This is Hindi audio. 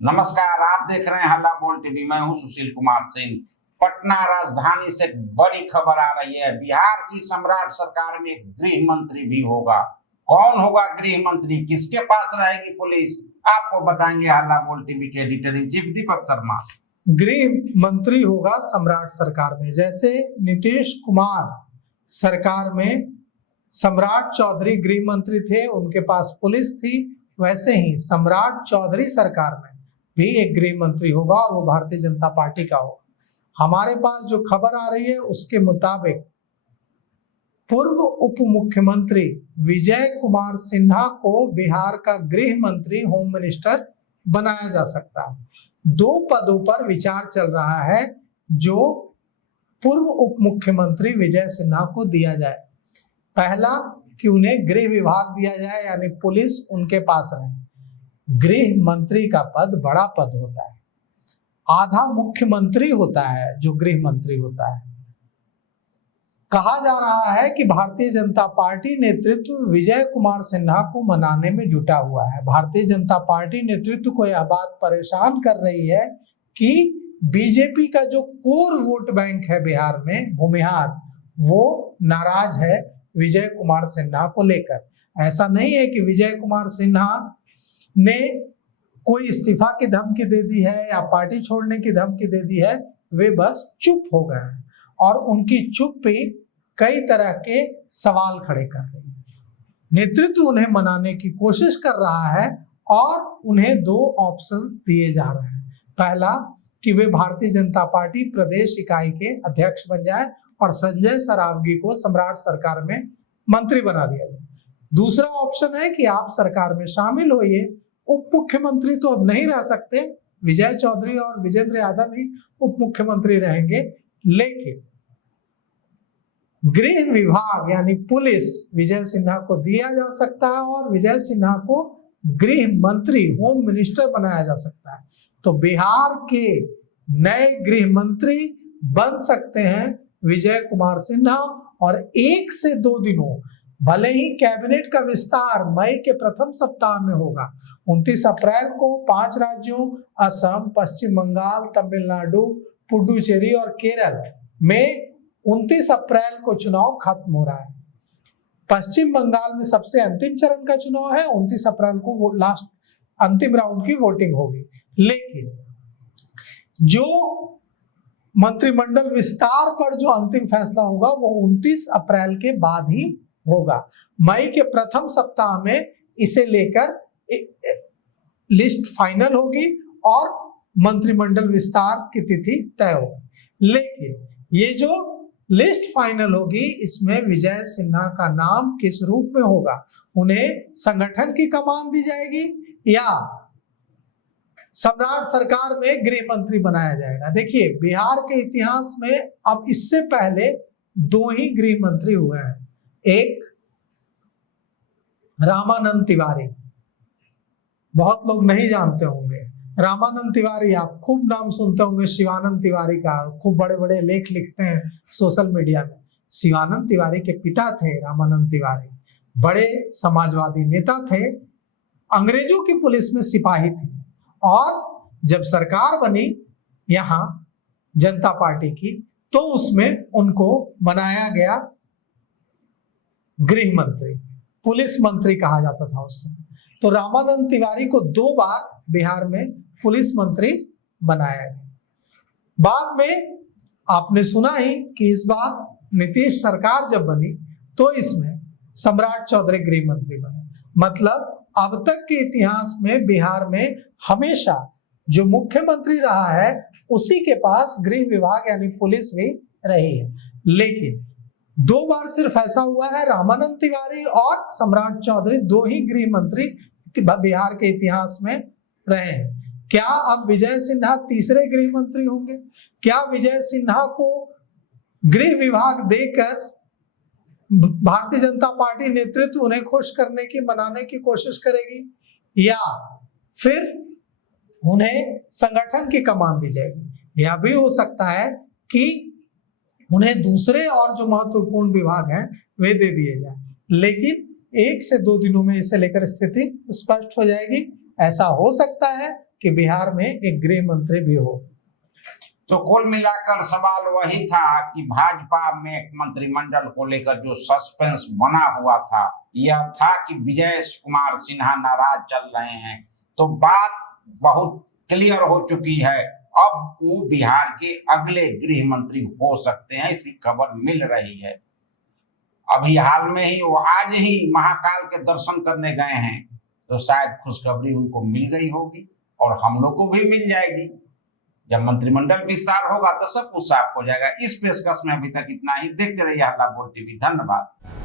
नमस्कार, आप देख रहे हैं हल्ला बोल टीवी। मैं हूं सुशील कुमार सिंह। पटना राजधानी से बड़ी खबर आ रही है। बिहार की सम्राट सरकार में गृह मंत्री भी होगा। कौन होगा गृह मंत्री, किसके पास रहेगी पुलिस, आपको बताएंगे हल्ला बोल टीवी के editor in chief Deepak Sharma. गृह मंत्री होगा सम्राट सरकार में। जैसे नीतीश कुमार सरकार में सम्राट चौधरी गृह मंत्री थे, उनके पास पुलिस थी, वैसे ही सम्राट चौधरी सरकार में भी एक गृह मंत्री होगा और वो भारतीय जनता पार्टी का होगा। हमारे पास जो खबर आ रही है उसके मुताबिक पूर्व उप मुख्यमंत्री विजय कुमार सिन्हा को बिहार का गृह मंत्री, होम मिनिस्टर बनाया जा सकता है। दो पदों पर विचार चल रहा है जो पूर्व उप मुख्यमंत्री विजय सिन्हा को दिया जाए। पहला कि उन्हें गृह विभाग दिया जाए, यानी पुलिस उनके पास रहे। गृह मंत्री का पद बड़ा पद होता है, आधा मुख्यमंत्री होता है जो गृह मंत्री होता है। कहा जा रहा है कि भारतीय जनता पार्टी नेतृत्व विजय कुमार सिन्हा को मनाने में जुटा हुआ है। भारतीय जनता पार्टी नेतृत्व को यह बात परेशान कर रही है कि बीजेपी का जो कोर वोट बैंक है बिहार में, भूमिहार, वो नाराज है विजय कुमार सिन्हा को लेकर। ऐसा नहीं है कि विजय कुमार सिन्हा ने कोई इस्तीफा की धमकी दे दी है या पार्टी छोड़ने की धमकी दे दी है, वे बस चुप हो गए हैं और उनकी चुप पे कई तरह के सवाल खड़े कर रही है। नेतृत्व उन्हें मनाने की कोशिश कर रहा है और उन्हें दो ऑप्शंस दिए जा रहे हैं। पहला कि वे भारतीय जनता पार्टी प्रदेश इकाई के अध्यक्ष बन जाए और संजय सरावगी को सम्राट सरकार में मंत्री बना दिया जाए। दूसरा ऑप्शन है कि आप सरकार में शामिल होइए। उप मुख्यमंत्री तो अब नहीं रह सकते, विजय चौधरी और विजेंद्र यादव ही उप मुख्यमंत्री रहेंगे, लेकिन गृह विभाग यानी पुलिस विजय सिन्हा को दिया जा सकता है और विजय सिन्हा को गृह मंत्री, होम मिनिस्टर बनाया जा सकता है। तो बिहार के नए गृह मंत्री बन सकते हैं विजय कुमार सिन्हा। और 1 से 2 दिनों, भले ही कैबिनेट का विस्तार मई के प्रथम सप्ताह में होगा, 29 अप्रैल को 5 राज्यों असम, पश्चिम बंगाल, तमिलनाडु, पुडुचेरी और केरल में 29 अप्रैल को चुनाव खत्म हो रहा है। पश्चिम बंगाल में सबसे अंतिम चरण का चुनाव है, 29 अप्रैल को लास्ट अंतिम राउंड की वोटिंग होगी। लेकिन जो मंत्रिमंडल विस्तार पर जो अंतिम फैसला होगा वो 29 अप्रैल के बाद ही होगा। मई के प्रथम सप्ताह में इसे लेकर लिस्ट फाइनल होगी और मंत्रिमंडल विस्तार की तिथि तय होगी। लेकिन ये जो लिस्ट फाइनल होगी इसमें विजय सिन्हा का नाम किस रूप में होगा, उन्हें संगठन की कमान दी जाएगी या सम्राट सरकार में गृह मंत्री बनाया जाएगा। देखिए, बिहार के इतिहास में अब इससे पहले 2 ही गृह मंत्री हुए हैं। एक रामानंद तिवारी, बहुत लोग नहीं जानते होंगे। रामानंद तिवारी आप खूब नाम सुनते होंगे, शिवानंद तिवारी का, खूब बड़े बड़े लेख लिखते हैं सोशल मीडिया में। शिवानंद तिवारी के पिता थे रामानंद तिवारी, बड़े समाजवादी नेता थे, अंग्रेजों की पुलिस में सिपाही थे और जब सरकार बनी यहाँ जनता पार्टी की तो उसमें उनको बनाया गया गृह मंत्री, पुलिस मंत्री कहा जाता था उस समय। तो रामानंद तिवारी को 2 बार बिहार में पुलिस मंत्री बनाया गया। बाद में आपने सुना ही कि इस बार नीतीश सरकार जब बनी तो इसमें सम्राट चौधरी गृह मंत्री बने। मतलब अब तक के इतिहास में बिहार में हमेशा जो मुख्यमंत्री रहा है उसी के पास गृह विभाग यानी पुलिस भी रही है। लेकिन 2 बार सिर्फ ऐसा हुआ है, रामानंद तिवारी और सम्राट चौधरी 2 ही गृह मंत्री बिहार के इतिहास में रहे हैं। क्या अब विजय सिन्हा तीसरे गृह मंत्री होंगे? क्या विजय सिन्हा को गृह विभाग देकर भारतीय जनता पार्टी नेतृत्व उन्हें खुश करने की, मनाने की कोशिश करेगी या फिर उन्हें संगठन की कमान दी जाएगी? यह भी हो सकता है कि उन्हें दूसरे और जो महत्वपूर्ण विभाग हैं वे दे दिए जाए। लेकिन 1 से 2 दिनों में इसे लेकर स्थिति स्पष्ट हो जाएगी। ऐसा हो सकता है कि बिहार में एक गृह मंत्री भी हो। तो कुल मिलाकर सवाल वही था कि भाजपा में एक मंत्रिमंडल को लेकर जो सस्पेंस बना हुआ था, यह था कि विजय कुमार सिन्हा नाराज चल रहे हैं। तो बात बहुत क्लियर हो चुकी है, अब वो बिहार के अगले गृह मंत्री हो सकते हैं, इसकी खबर मिल रही है। अभी हाल में ही वो आज ही महाकाल के दर्शन करने गए हैं, तो शायद खुशखबरी उनको मिल गई होगी और हम लोग को भी मिल जाएगी। जब मंत्रिमंडल विस्तार होगा तो सब कुछ साफ हो जाएगा। इस पेशकश में अभी तक इतना ही। देखते रहिए हल्ला बोल टीवी। धन्यवाद।